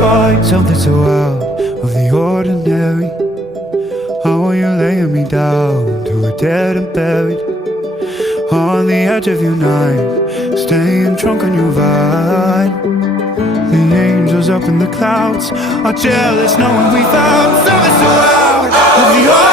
find something so out of the ordinary. How are you laying me down to a dead and buried on the edge of your night, staying drunk on your vine. The angels up in the clouds are jealous knowing we found something so out of the ordinary.